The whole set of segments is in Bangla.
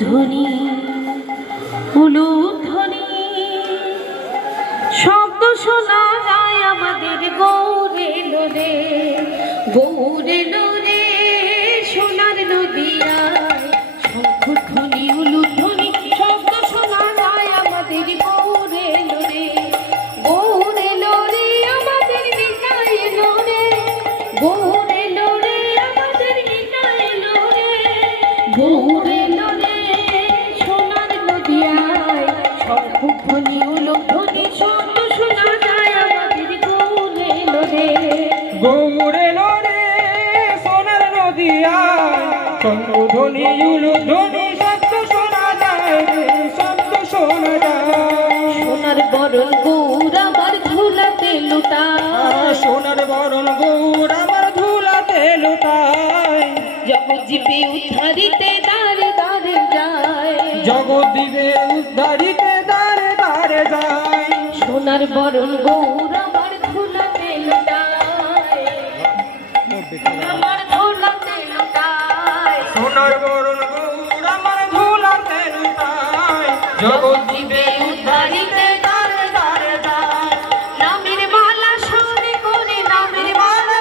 ধ্বনি উলুধ্বনি শব্দ শোনা যায় আমাদের গৌরে লোরে গৌরে লোরে সোনার নদিয়ায় শঙ্খ ধ্বনি উলুধ্বনি শব্দ শোনা যায় আমাদের গৌরে লোরে গৌরে লোরে আমাদের নিতাই লোরে গৌরে লোরে আমাদের নিতাই লোরে গৌরে লোরে সোনার নদিয়ায় শঙ্খ ধ্বনি উলুধ্বনি শব্দ শোনা যায় আমাদের গৌরে লোরে গৌরে লোরে সোনার নদিয়ায় শঙ্খ ধ্বনি উলুধ্বনি শব্দ শোনা যায় শব্দ শোনা যায় সোনার বরণ গৌর আমার ধুলাতে লুটায় সোনার বরণ গৌর আমার ধুলাতে লুটায় জগৎজীবে উদ্ধারিতে দারে দারে যায় জগদ্দীপে উদ্ধারিতে দারে দারে যায় সোনার বরণ গৌর আমার ধুলাতে লুটায় আমার ধুলাতে লুটায় সোনার বরণ গৌর আমার ধুলাতে লুটায় জগদ্দীপে উদ্ধারিতে দারে দারে যায় নামের মালা সঙ্গে করে নামের মালা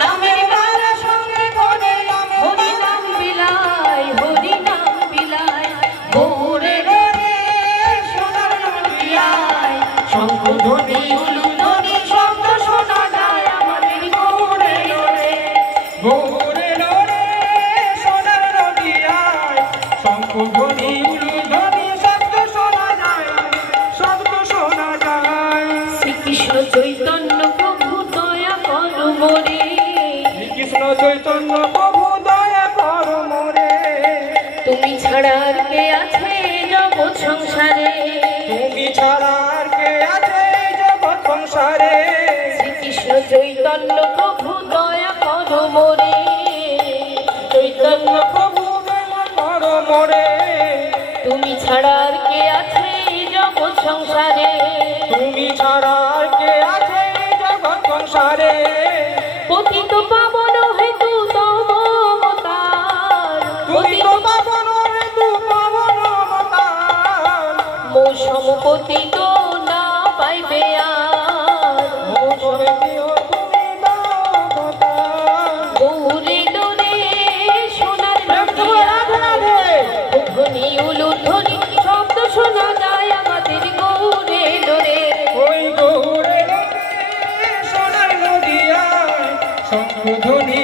নামের মালা সঙ্গে করে হরি নাম বিলায় হরি নাম বিলায় গৌরে লোরে সোনার নদিয়ায় শঙ্খ ধ্বনি উলুধ্বনি শব্দ শোনা যায় আমাদের গৌরে লোরে গৌরে লোরে সোনার নদিয়ায় শঙ্খ ধ্বনি উলুধ্বনি শব্দ শোনা যায় শব্দ শোনা যায় শ্রীকৃষ্ণ চৈতন্য প্রভু দয়া করো মোরে কৃষ্ণ চৈতন্য প্রভু দয়া করো মোরে তুমি ছাড়া আর কে আছে জগৎ সংসারে তুমি ছাড়া আর কে আছে এই জগৎ সংসারে শ্রীকৃষ্ণ চৈতন্য প্রভু দয়া করো মোরে চৈতন্য প্রভু দয়া করো মোরে তুমি ছাড়া আর কে আছে জগৎ সংসারে তুমি ছাড়া আর কে আছে এই জগৎ সংসারে পতিত পাবন হেতু তব অবতার তুমি তো পাবন হেতু পাবন অবতার মৌসম পতিত না পাইবে আর মোরে দিও তুমি দাতার গৌরে লোরে সোনার ধ্বনি উলুধ্বনি শব্দ শোনা যায় আমাদের গৌরে লোরে ওই গৌরে লোরে সোনার নদিয়ায় শঙ্খ ধ্বনি